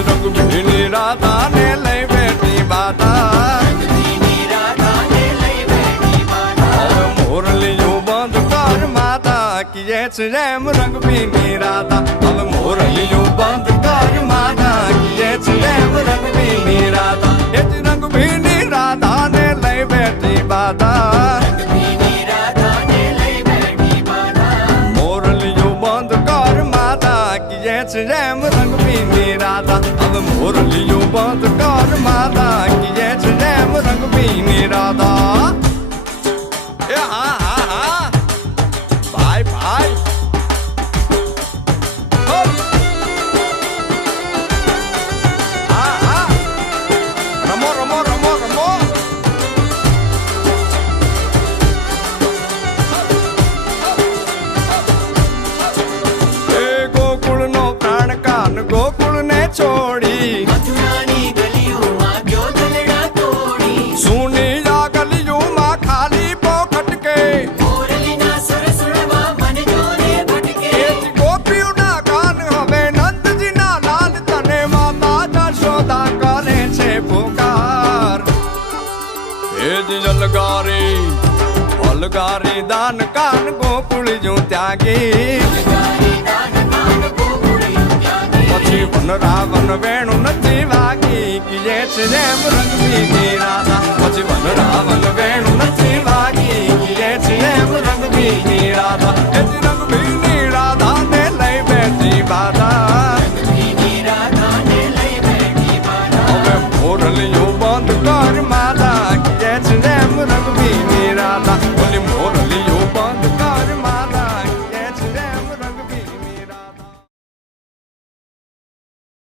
રંગ ભીની રાધા ને લઈ બેઠી બાધા મોરલીયું બંધ કર માતા કીએ છે જેમ રંગ ભીની રાધા હવે મોરલીયું બંધ કર માતા કીએ છે જેમ રંગ ભીની રાધા એ જ રંગ ભીની રાધા ને લઈ બેઠી બાધા મોરલીયું બંધ કર માતા કીએ છે જેમ રંગ ભીની રાધા હવે મોરલીયું બંધ કર માતા કીએ છે જેમ રંગ ભીની રાધા એ હા હા હા ભાઈ ભાઈ હા હા રમો રમો રમો રમો એ ગોકુળ નો પ્રાણ કાન ગોકુળ ને છોડી મથુરાની ગલીઓમાં ગયો દલડા તોડી સુની આ ગલીઓમાં ખાલી પોખટ કે મોરલીના સુર સુરવા મન જોને ભટકે એ જ ગોપીઓના ગાન હવે નંદજીના લાલ તને માતા જશોદા કરે છે પુકાર એ જ અલગારી દાન કાન ગોકુળ જો ત્યાગી પછી વન રાવણ વેણુ નથી વાગી કીએ છે જેમ રંગ ભીની રાધા